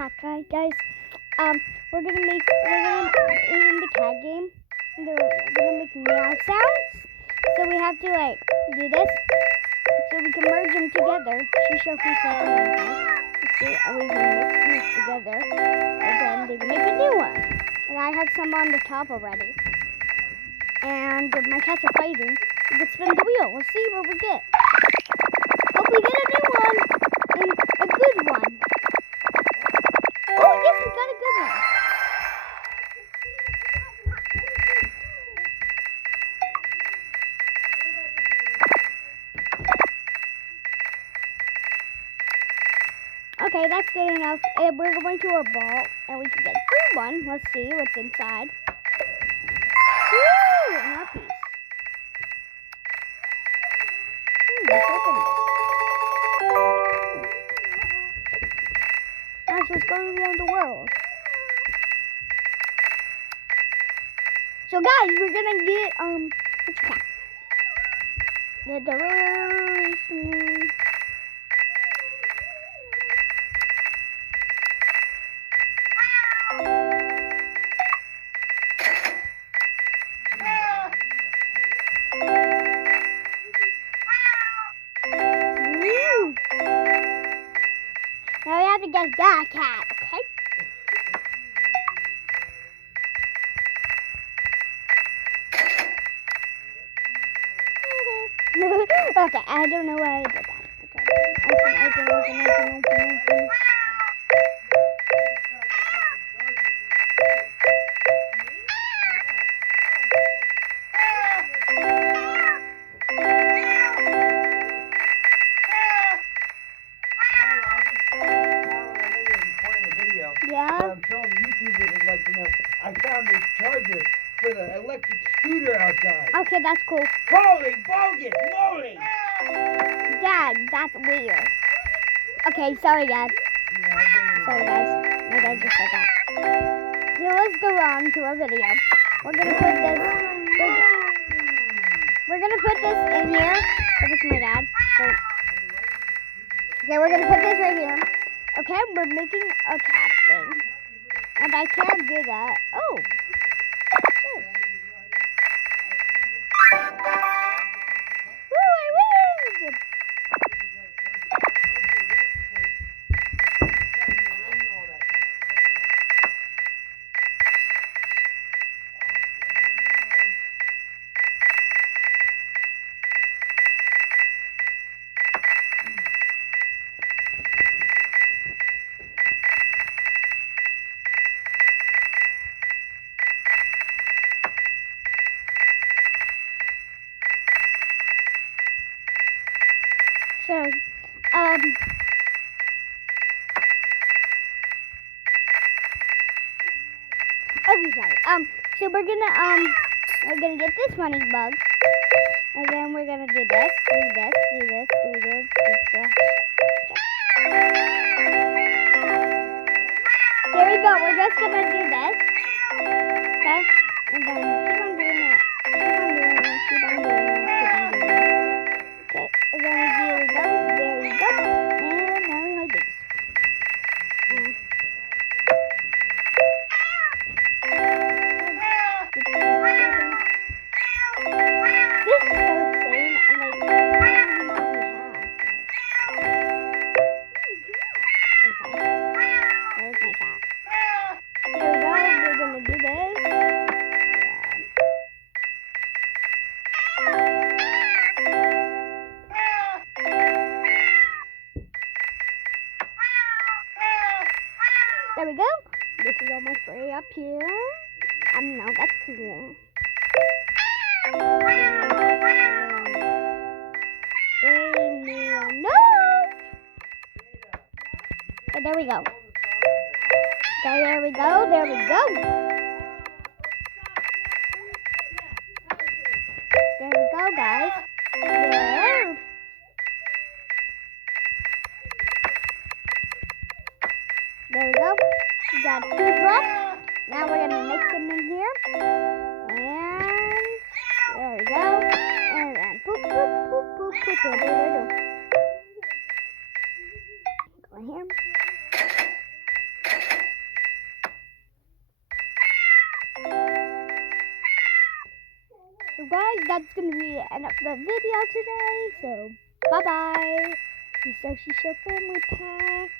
cat guy, guys. We're gonna in the cat game. We're gonna make meow sounds. So we have to like do this, so we can merge them together. She showed me something. We can mix these together, and then they make a new one. And I have some on the top already. And my cats are fighting. We can spin the wheel. We'll see what we get. Hope we get a new one and a good one. Oh yes, we got a good one. Okay, that's good enough. And we're going to our ball, and we can get a free one. Let's see what's inside. Woo! An art piece. Let's open this. That's what's going around the world. So guys, we're gonna get which cat? The rare one. Now we have to get that cat, okay? Okay, I don't know why I did that. Okay. Open. Yeah. I'm showing YouTubers would like to know. I found this charger for the electric scooter outside. Okay, that's cool. Holy bogus moly! Dad, that's weird. Okay, sorry, Dad. Sorry, guys. My dad just said that. So let's go on to our video. We're gonna put this. We're gonna put this in here. Oh, this is my dad. So, okay, we're gonna put this right here. Okay, we're making a cat thing. And I can't do that. Oh. Woo, I win! So, okay, sorry. So we're gonna get this money bug, and then we're gonna do this, do this. There we go. We're just gonna do this, okay, and then keep on doing it. Okay, and then here we go, there we go, and now we like this. This is so insane, like, there's my cat. There we go, we're gonna do this. There we go. This is almost way up here. No, that's cool. No! Okay, there we go. Okay, there we go. There we go, guys. There. There we go. We got 2 drops. Now we're going to mix them in here. And there we go. And then poop. Go in here. guys, that's gonna be the end of the video today. So bye bye. This is Social Family Pack.